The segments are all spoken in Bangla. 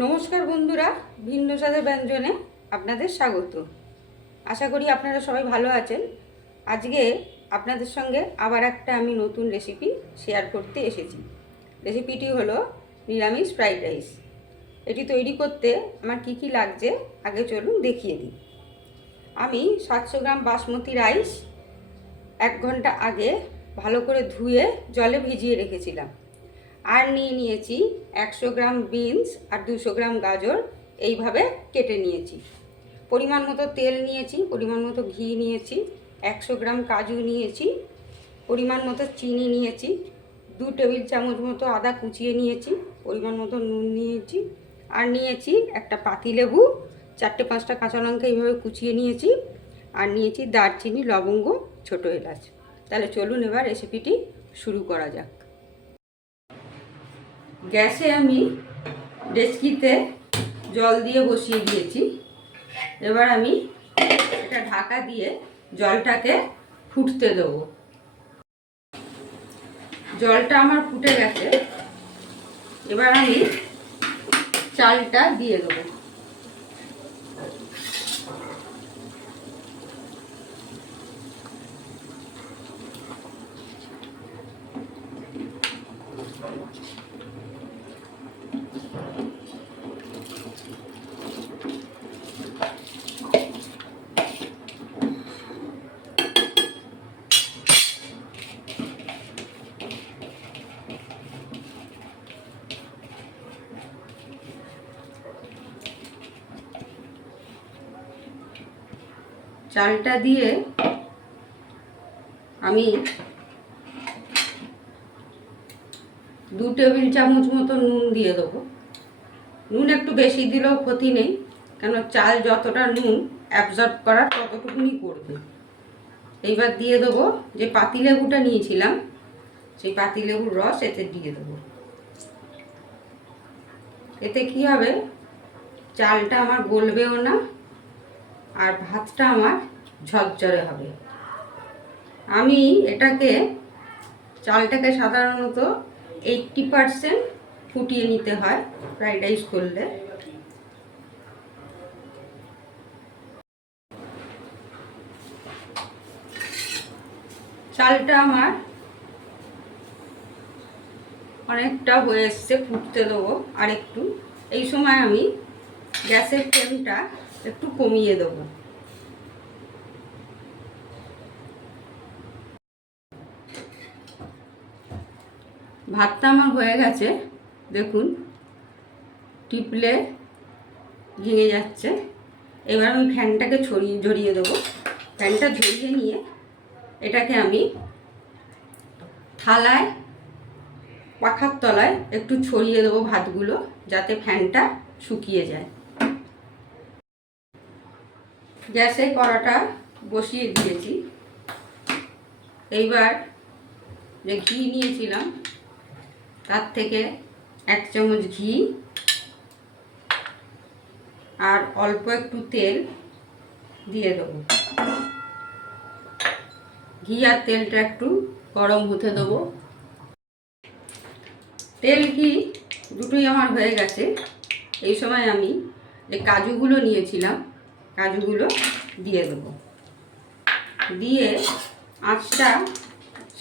নমস্কার বন্ধুরা, ভিন্ন স্বাদের ব্যঞ্জনে আপনাদের স্বাগত। আশা করি আপনারা সবাই ভালো আছেন। আজকে আপনাদের সঙ্গে আবার একটা আমি নতুন রেসিপি শেয়ার করতে এসেছি। রেসিপিটি হলো নিরামিষ ফ্রাইড রাইস। এটি তৈরি করতে আমার কি কি লাগছে আগে চলুন দেখিয়ে দিই। আমি 700 গ্রাম বাসমতি রাইস 1 ঘন্টা আগে ভালো করে ধুয়ে জলে ভিজিয়ে রেখেছিলাম। আর নিয়েছি 100 গ্রাম বিনস আর 200 গ্রাম গাজর, এইভাবে কেটে নিয়েছি। পরিমাণ মতো তেল নিয়েছি, পরিমাণ মতো ঘি নিয়েছি, 100 গ্রাম কাজু নিয়েছি, পরিমাণ মতো চিনি নিয়েছি, 2 টেবিল চামচ মতো আদা কুচিয়ে নিয়েছি, পরিমাণ মতো নুন নিয়েছি, আর নিয়েছি একটা পাতিলেবু, 4-5টা কাঁচা লঙ্কা এইভাবে কুচিয়ে নিয়েছি, আর নিয়েছি দারচিনি, লবঙ্গ, ছোটো এলাচ। তাহলে চলুন এবার রেসিপিটি শুরু করা যাক। গ্যাসে আমি ডেচকিতে জল দিয়ে বসিয়ে দিয়েছি। এবার আমি এটা ঢাকা দিয়ে জলটাকে ফুটতে দেবো। জলটা আমার ফুটে গেছে, এবার আমি চালটা দিয়ে দেবো। চালটা দিয়ে আমি 2 টেবিল চামচ মতো নুন দিয়ে দেবো। নুন একটু বেশি দিলেও ক্ষতি নেই, কেন চাল যতটা নুন অ্যাবজর্ব করার ততটুকুনি করবে। এইবার দিয়ে দেবো যে পাতিলেবুটা নিয়েছিলাম, সেই পাতিলেবুর রস এতে দিয়ে দেবো। এতে কি হবে, চালটা আমার গলবেও না আর ভাতটা আমার ঝরঝরে হবে। আমি চালটাকে সাধারণত 80% ফুটিয়ে নিতে হয় ফ্রাইড রাইস করলে। চালটা আমার অনেকটা হয়ে এসছে, ফুটতে দেবো আর একটু। এই সময় আমি গ্যাসের ফ্লেমটা একটু কমিয়ে দেবো। ভাতটা আমার হয়ে গেছে, দেখুন টিপলে ভেঙে যাচ্ছে। এবার আমি ফ্যানটাকে ঝরিয়ে দেবো। ফ্যানটা ঝরিয়ে নিয়ে এটাকে আমি থালায়, পাখার তলায় একটু ছড়িয়ে দেবো ভাতগুলো, যাতে ফ্যানটা শুকিয়ে যায়। গ্যাসে কড়াটা বসিয়ে দিয়েছি। এইবার যে ঘি নিয়েছিলাম তার থেকে 1 চামচ ঘি আর অল্প একটু তেল দিয়ে দেবো। ঘি আর তেলটা একটু গরম হতে দেবো। তেল ঘি দুটোই আমার হয়ে গেছে। এই সময় আমি যে কাজুগুলো নিয়েছিলাম, কাজুগুলো দিয়ে দেবো। দিয়ে আঁচটা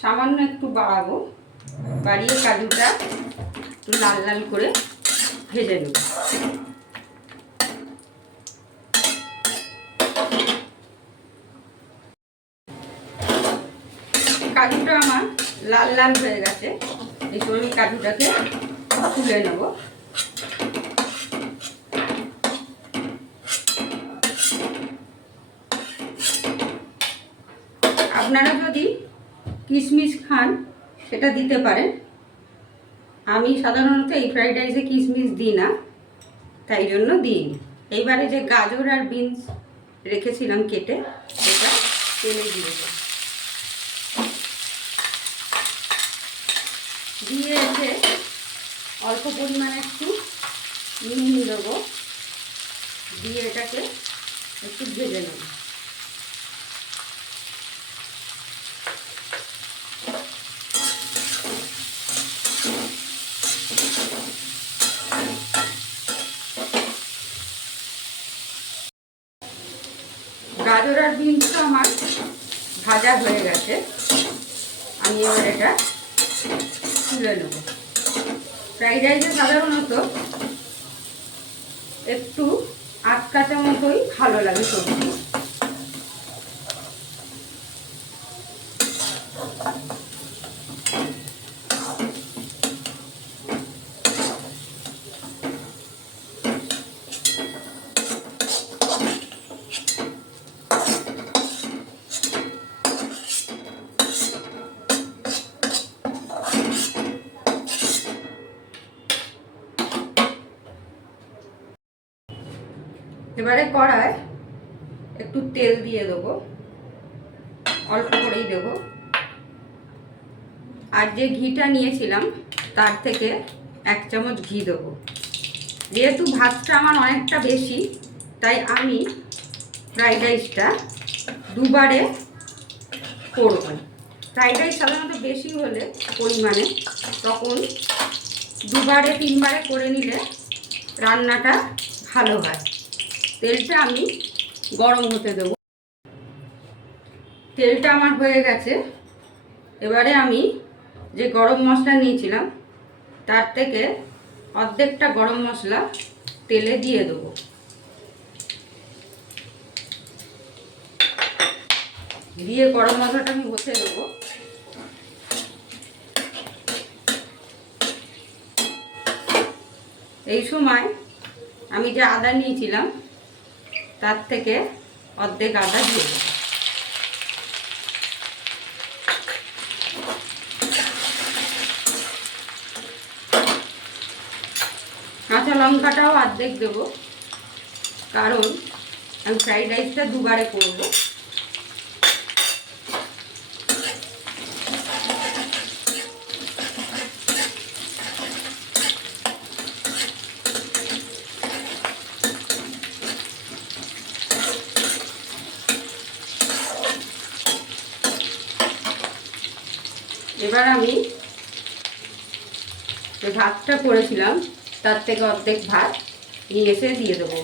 সামান্য একটু বাড়াবো, বাড়িয়ে কাজুটা একটু লাল লাল করে ভেজে নেব। কাজুটা আমার লাল লাল হয়ে গেছে। এই সময় আমি কাজুটাকে তুলে নেব। আপনারা যদি কিশমিশ খান সেটা দিতে পারেন। আমি সাধারণত এই ফ্রাইড রাইসে কিশমিশ দিই না, তাই জন্য দিইনি। এইবারে যে গাজর আর বিনস রেখেছিলাম কেটে, সেটা তেলে দিয়ে দেবো। দিয়ে এসে অল্প পরিমাণে একটু নুন দেবো, দিয়ে এটাকে একটু ভেজে নেব। গাজর আর বিনসটা আমার ভাজা হয়ে গেছে। আমি এবার এটা তুলে নেব। ফ্রাইড রাইসে সাধারণত একটু আটকাটা মতোই ভালো লাগে সবজি। এবারে কড়ায় একটু তেল দিয়ে দেবো, অল্প করেই দেবো। আর যে ঘিটা নিয়েছিলাম তার থেকে 1 চামচ ঘি দেবো। যেহেতু ভাতটা আমার অনেকটা বেশি, তাই আমি ফ্রাইড রাইসটা দুবারে করব। ফ্রাইড রাইস সাধারণত বেশি হলে পরিমাণে তখন 2বারে 3বারে করে নিলে রান্নাটা ভালো হয়। তেলটা আমি গরম হতে দেবো। তেলটা আমার হয়ে গেছে। এবারে আমি যে গরম মশলা নিয়েছিলাম তার থেকে অর্ধেকটা গরম মশলা তেলে দিয়ে দেবো। দিয়ে গরম মশলাটা আমি বসে দেবো। এই সময় আমি যে আদা নিয়েছিলাম তার থেকে অর্ধেক আদা দিয়ে দেবো। কাঁচা লঙ্কাটাও অর্ধেক দেবো, কারণ আমি ফ্রাইড রাইসটা দুবারে করব। এবার আমি যে ভাতটা করেছিলাম তার থেকে অর্ধেক ভাত নিয়ে এসে দিয়ে দেবো।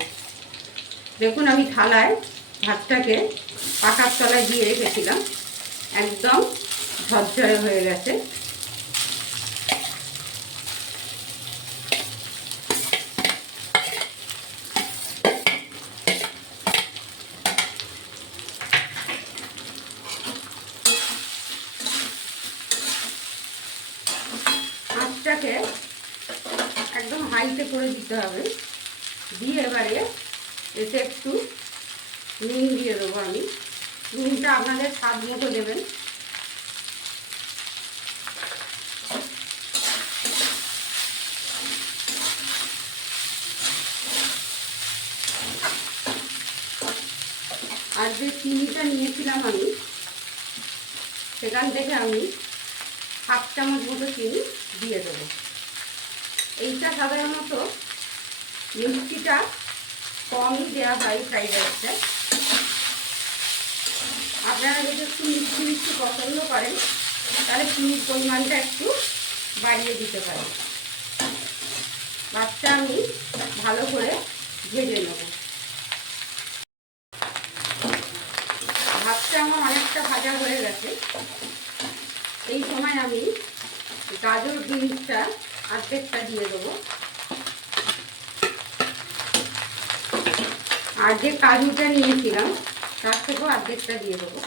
দেখুন আমি থালায় ভাতটাকে পাকার তলায় দিয়ে রেখেছিলাম, একদম ঝরঝরে হয়ে গেছে। আঁচটাকে একদম হাইতে করে দিতে হবে। দিয়ে এবারে এতে একটু নুন দিয়ে দেবো আমি। নুনটা আপনাদের স্বাদ মতো দেবেন। আর যে চিনিটা নিয়েছিলাম আমি, সেখান থেকে আমি 1/2 চামচ মতো চিনি দিয়ে দেবো। এইটা সাধারণত মিষ্টিটা কমই দেওয়া হয় ফ্রাইড রাইসটা। আপনারা যদি একটু মিষ্টি মিষ্টি পছন্দ করেন তাহলে চিনির পরিমাণটা একটু বাড়িয়ে দিতে পারেন। ভাতটা আমি ভালো করে ভেজে নেব। ভাতটা আমার অনেকটা ভাজা হয়ে গেছে। এই সময় আমি গাজর বিনসটা অর্ধেকটা দিয়ে দেবো। আর যে কাজুটা নিয়েছিলাম তার থেকেও অর্ধেকটা দিয়ে দেবো।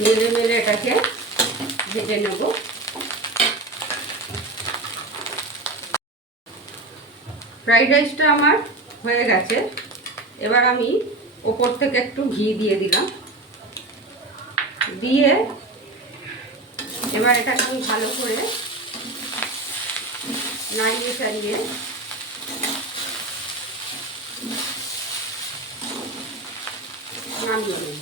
নেড়ে নেড়ে এটাকে ভেজে নেব। ফ্রাইড রাইসটা আমার হয়ে গেছে। এবার আমি ওপর থেকে একটু ঘি দিয়ে দিলাম। দিয়ে এবার এটাকে আমি ভালো করে নাড়িয়ে চাড়িয়ে নামিয়ে নেব।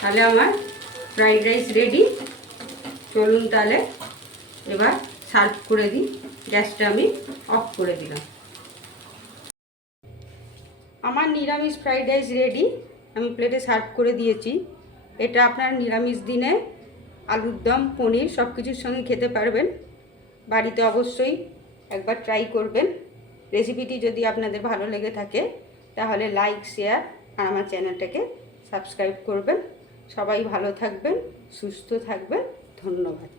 তাহলে আমার ফ্রাইড রাইস রেডি। চলুন তাহলে এবার সার্ভ করে দিই। গ্যাসটা আমি অফ করে দিলাম। আমার নিরামিষ ফ্রাইড রাইস রেডি। আমি প্লেটে সার্ভ করে দিয়েছি। এটা আপনারা নিরামিষ দিনে আলুর দম, পনির সব কিছুর সঙ্গে খেতে পারবেন। বাড়িতে অবশ্যই একবার ট্রাই করবেন। রেসিপিটি যদি আপনাদের ভালো লেগে থাকে তাহলে লাইক, শেয়ার আর আমার চ্যানেলটাকে সাবস্ক্রাইব করবেন। সবাই ভালো থাকবেন, সুস্থ থাকবেন। ধন্যবাদ।